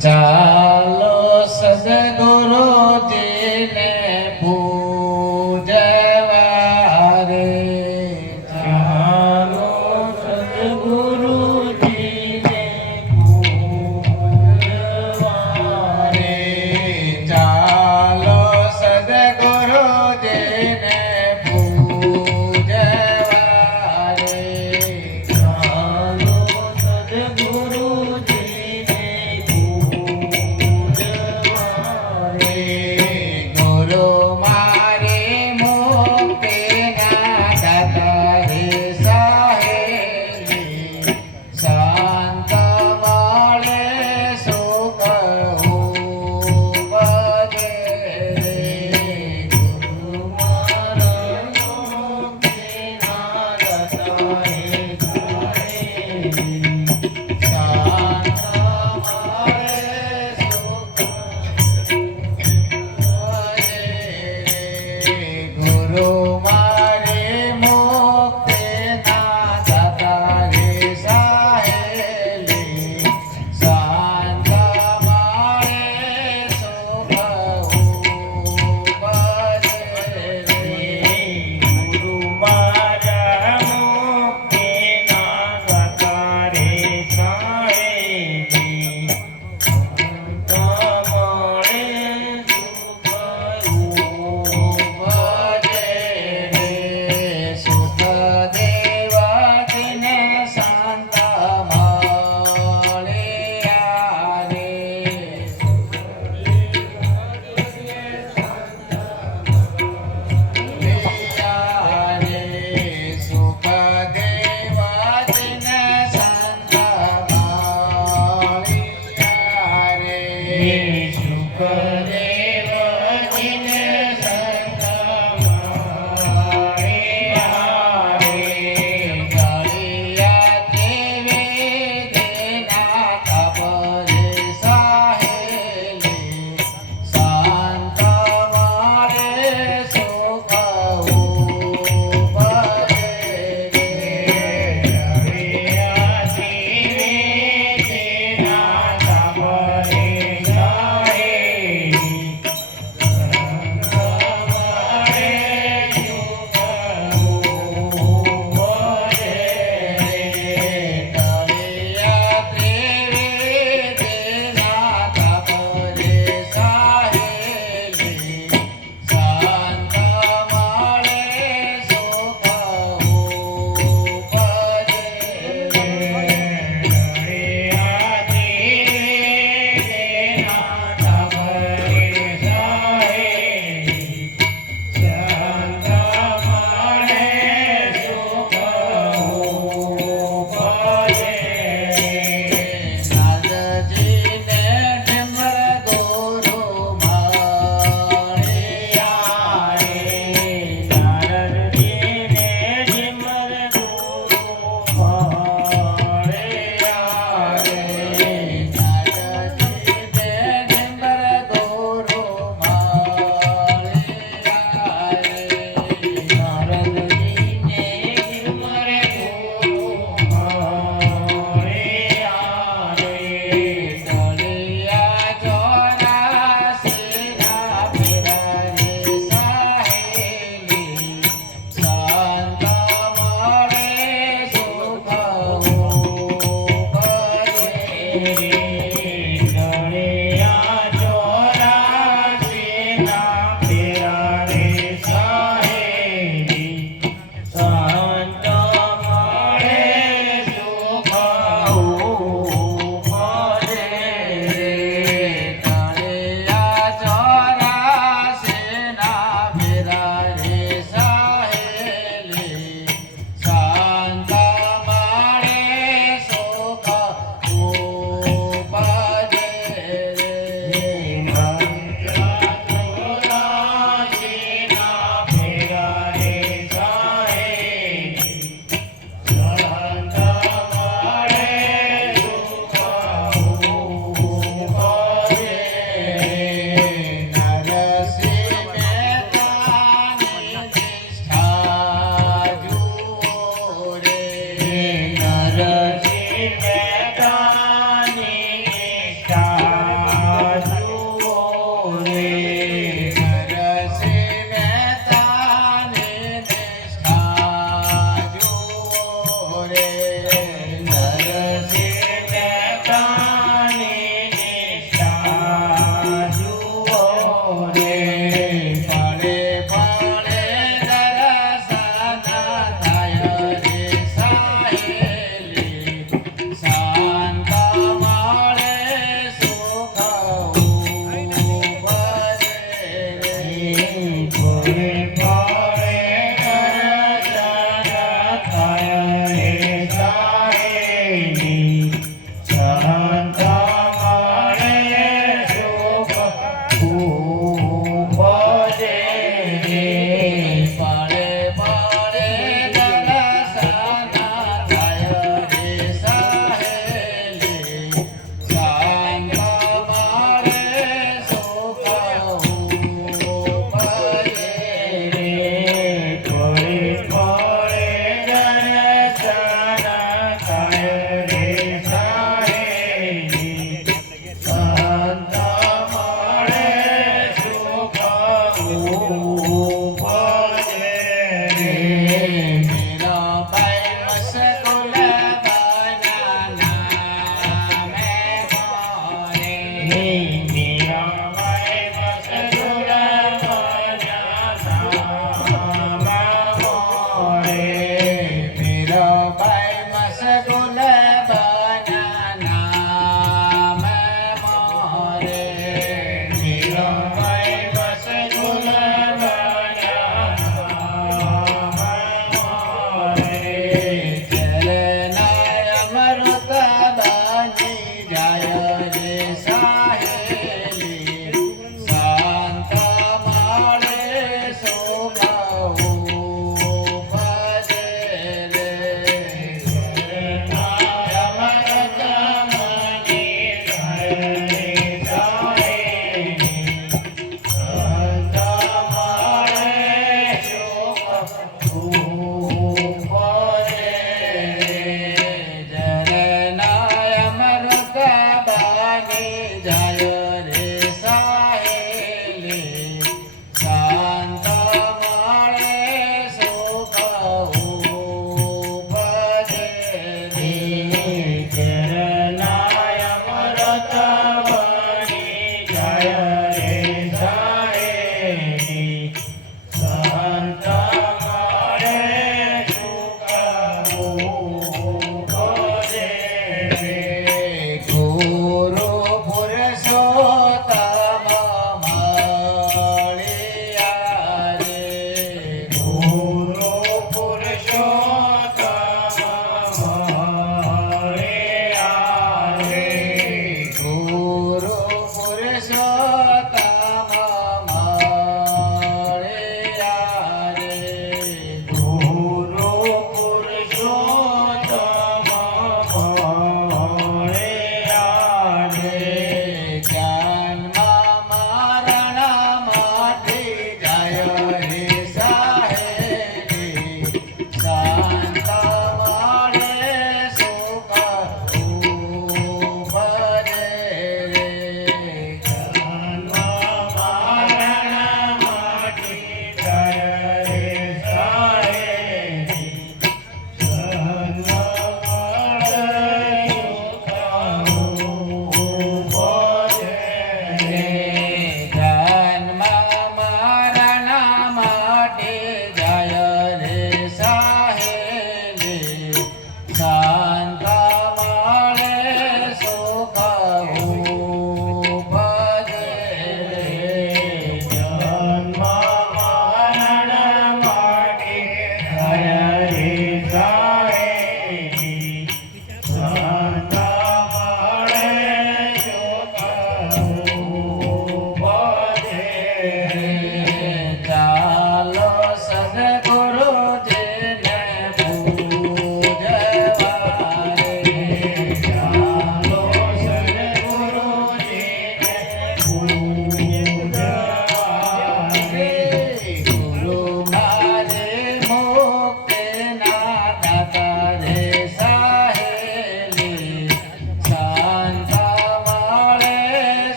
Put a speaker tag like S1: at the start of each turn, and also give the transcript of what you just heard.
S1: ચાલો સદગો